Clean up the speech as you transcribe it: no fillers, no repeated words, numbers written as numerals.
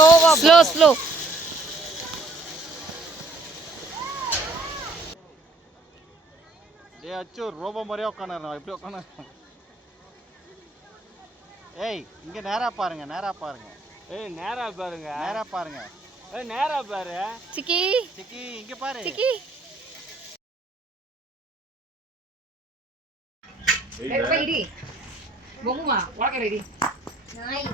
Slow. டேய் அச்சு robot மாதிரியே உட்காந்துறோம். எப்படி உட்காந்து? ஏய் இங்க நேரா பாருங்க. ஏய் நேரா பாருங்க. ஏய் நேரா பாரு. சிக்கி இங்க பாரு. ரெடி பொம்மா உலக ரெடி நாய்